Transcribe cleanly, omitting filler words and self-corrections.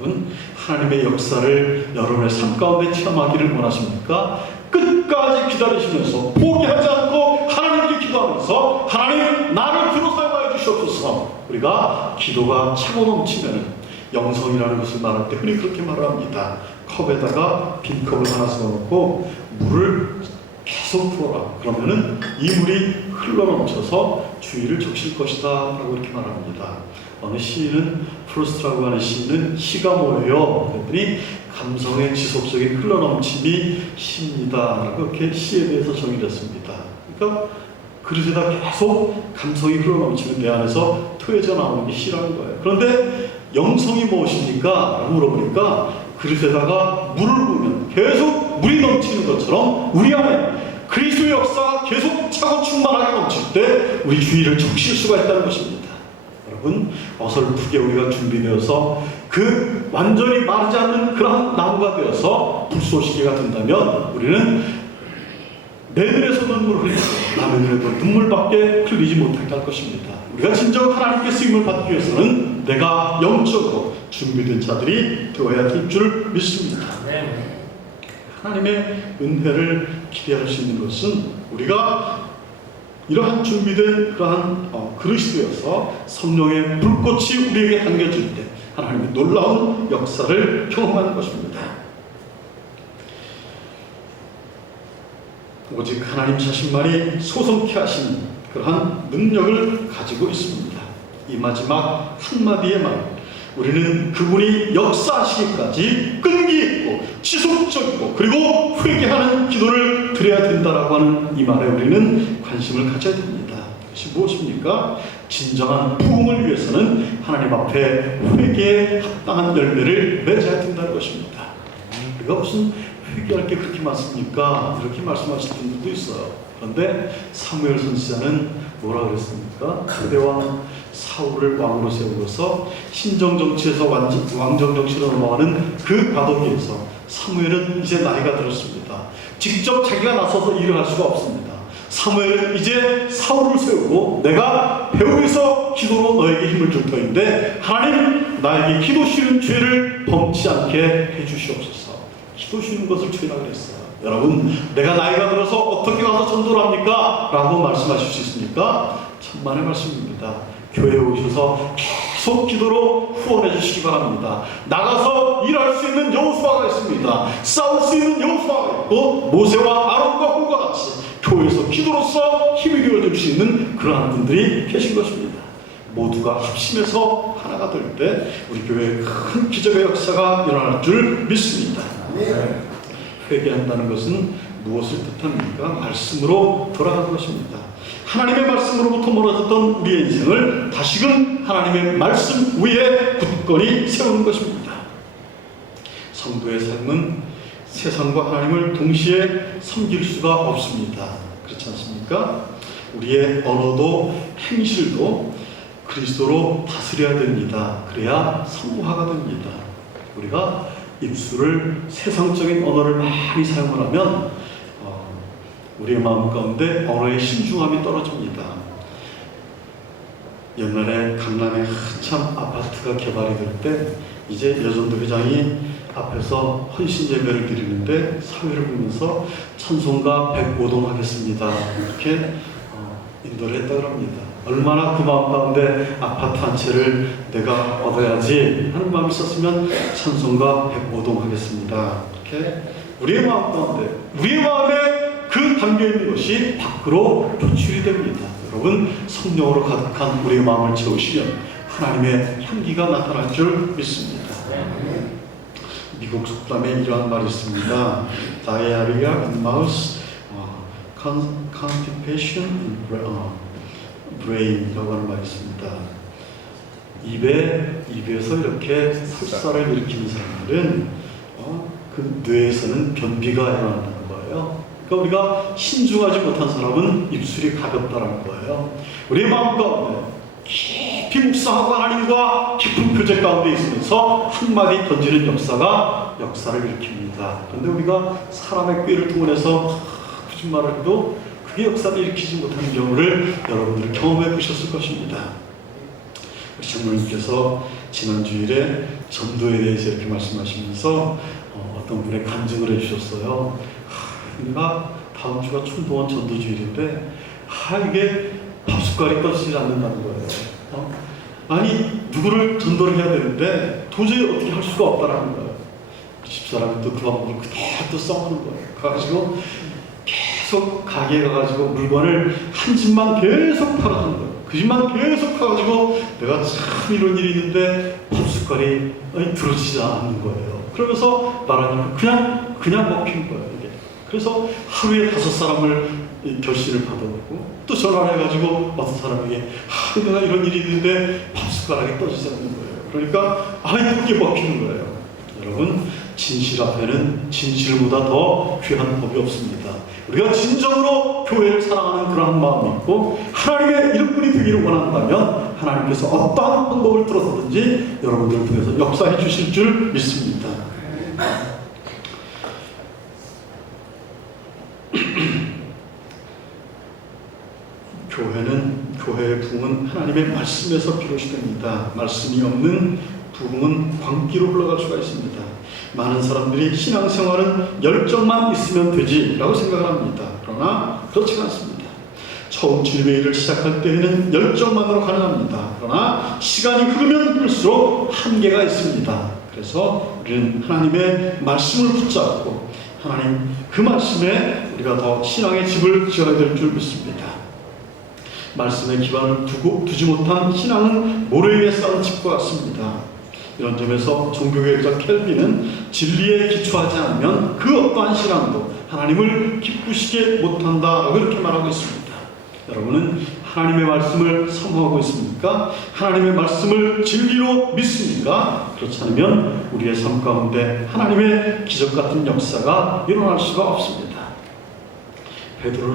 여러분, 하나님의 역사를 여러분의 삶 가운데 체험하기를 원하십니까? 끝까지 기다리시면서 포기하지 않고 하나님께 기도하면서 하나님 나를 주로 사용하여 주시옵소서. 우리가 기도가 차고 넘치면 영성이라는 것을 말할 때 흔히 그렇게 말을 합니다. 컵에다가 빈 컵을 하나 세워놓고 물을 계속 부어라. 그러면은 이 물이 흘러넘쳐서 주위를 적실 것이다 라고 이렇게 말합니다. 어느 시인은, 프루스트라고 하는 시인은 시가 뭐예요? 그랬더니 감성의 지속적인 흘러넘침이 시입니다 라고 이렇게 시에 대해서 정의를 했습니다. 그러니까 그릇에다 계속 감성이 흘러넘치는 내 안에서 토해져 나오는 게 시라는 거예요. 그런데 영성이 무엇입니까? 라고 물어보니까 그릇에다가 물을 부으면 계속 물이 넘치는 것처럼 우리 안에 그리스도의 역사가 계속 차고 충만하게 넘칠 때 우리 주위를 적실 수가 있다는 것입니다. 여러분, 어설프게 우리가 준비되어서 그 완전히 마르지 않는 그러한 나무가 되어서 불쏘시개가 된다면 우리는 내 눈에서 눈물을 흘리고 남의 눈에도 눈물밖에 흘리지 못하게 할 것입니다. 우리가 진정 하나님께 쓰임을 받기 위해서는 내가 영적으로 준비된 자들이 되어야 될 줄 믿습니다. 하나님의 은혜를 기대할 수 있는 것은 우리가 이러한 준비된 그러한 그릇이 되어서 성령의 불꽃이 우리에게 당겨질 때 하나님의 놀라운 역사를 경험하는 것입니다. 오직 하나님 자신만이 소성케 하신 그러한 능력을 가지고 있습니다. 이 마지막 한마디의 말, 우리는 그분이 역사하시기까지 끈기 있고 지속적이고 그리고 회개하는 기도를 드려야 된다라고 하는 이 말에 우리는 관심을 가져야 됩니다. 그것이 무엇입니까? 진정한 부흥을 위해서는 하나님 앞에 회개에 합당한 열매를 맺어야 된다는 것입니다. 우리가 무슨 회개할 게 그렇게 많습니까? 이렇게 말씀하시는 분들도 있어요. 그런데 사무엘 선지자는 뭐라 그랬습니까? 그대왕 사울을 왕으로 세우고서 신정정치에서 왕정정치로 넘어가는 그 과도기에서 사무엘은 이제 나이가 들었습니다. 직접 자기가 나서서 일을 할 수가 없습니다. 사무엘은 이제 사울을 세우고 내가 배후에서 기도로 너에게 힘을 줄 터인데 하나님 나에게 기도 쉬는 죄를 범치 않게 해주시옵소서. 기도 쉬는 것을 죄라 그랬어요. 여러분, 내가 나이가 들어서 어떻게 가서 전도를 합니까? 라고 말씀하실 수 있습니까? 천만의 말씀입니다. 교회에 오셔서 계속 기도로 후원해 주시기 바랍니다. 나가서 일할 수 있는 여호수아가 있습니다. 싸울 수 있는 여호수아가 있고 모세와 아론과 홀과 같이 교회에서 기도로서 힘이 되어줄 수 있는 그러한 분들이 계신 것입니다. 모두가 합심해서 하나가 될 때 우리 교회에 큰 기적의 역사가 일어날 줄 믿습니다. 회개한다는 것은 무엇을 뜻합니까? 말씀으로 돌아가는 것입니다. 하나님의 말씀으로부터 멀어졌던 우리의 인생을 다시금 하나님의 말씀 위에 굳건히 세우는 것입니다. 성도의 삶은 세상과 하나님을 동시에 섬길 수가 없습니다. 그렇지 않습니까? 우리의 언어도 행실도 그리스도로 다스려야 됩니다. 그래야 성화가 됩니다. 우리가 입술을 세상적인 언어를 많이 사용을 하면 우리의 마음 가운데 언어의 신중함이 떨어집니다. 옛날에 강남에 한참 아파트가 개발이 될 때 이제 여전도 회장이 앞에서 헌신 예배를 드리는데 사회를 보면서 찬송가 105동 하겠습니다. 이렇게 인도를 했다고 합니다. 얼마나 그 마음 가운데 아파트 한 채를 내가 얻어야지 하는 마음이 있었으면 찬송가 105동 하겠습니다. 이렇게 우리의 마음 가운데 우리의 마음에 그 담겨있는 것이 밖으로 표출이 됩니다. 여러분, 성령으로 가득한 우리의 마음을 채우시면 하나님의 향기가 나타날 줄 믿습니다. 미국 속담에 이러한 말이 있습니다. Diarrhea in mouth, constipation in brain이라고 하는 말이 있습니다. 입에서 이렇게 설사를 일으키는 사람들은 그 뇌에서는 변비가 일어난다는 거예요. 그러니까 우리가 신중하지 못한 사람은 입술이 가볍다는 거예요. 우리의 마음 가운데 깊이 묵상하고 하나님과 깊은 교제 가운데 있으면서 한마디 던지는 역사가 역사를 일으킵니다. 그런데 우리가 사람의 꾀를 동원해서 거짓말을 해도 그게 역사를 일으키지 못하는 경우를 여러분들이 경험해 보셨을 것입니다. 우리 장로님께서 지난 주일에 전도에 대해서 이렇게 말씀하시면서 어떤 분의 간증을 해주셨어요. 내가 다음 주가 충동원 전도주일인데 이게 밥숟갈이 떠지지 않는다는 거예요. 아니 누구를 전도를 해야 되는데 도저히 어떻게 할 수가 없다라는 거예요. 집사람이 또 그 방법을 그대로 또 써먹는 거예요. 그래가지고 계속 가게에 가가지고 물건을 한 집만 계속 팔아주는 거예요. 그 집만 계속 팔아가지고 내가 참 이런 일이 있는데 밥숟갈이 들어지지 않는 거예요. 그러면서 말하니까 그냥 먹히는 거예요. 이게. 그래서 하루에 5사람을 결실을 받아오고 또 전화를 해가지고 어떤 사람에게 내가 이런 일이 있는데 밥숟가락이 떠지지 않는 거예요. 그러니까 이게 먹히는 거예요. 여러분, 진실 앞에는 진실보다 더 귀한 법이 없습니다. 우리가 진정으로 교회를 사랑하는 그런 마음이 있고 하나님의 일꾼이 되기를 원한다면 하나님께서 어떠한 방법을 들어서든지 여러분들을 통해서 역사해 주실 줄 믿습니다. 교회의 부흥은 하나님의 말씀에서 비롯이 됩니다. 말씀이 없는 부흥은 광기로 흘러갈 수가 있습니다. 많은 사람들이 신앙생활은 열정만 있으면 되지라고 생각을 합니다. 그러나 그렇지 않습니다. 처음 주님의 일을 시작할 때에는 열정만으로 가능합니다. 그러나 시간이 흐르면 흐를수록 한계가 있습니다. 그래서 우리는 하나님의 말씀을 붙잡고 하나님 그 말씀에 우리가 더 신앙의 집을 지어야 될 줄 믿습니다. 말씀에 기반을 두지 못한 신앙은 모래 위에 쌓은 집과 같습니다. 이런 점에서 종교개혁자 켈빈은 진리에 기초하지 않으면 그 어떠한 신앙도 하나님을 기쁘시게 못한다라고 이렇게 말하고 있습니다. 여러분은 하나님의 말씀을 사모하고 있습니까? 하나님의 말씀을 진리로 믿습니까? 그렇지 않으면 우리의 삶 가운데 하나님의 기적 같은 역사가 일어날 수가 없습니다. 베드로는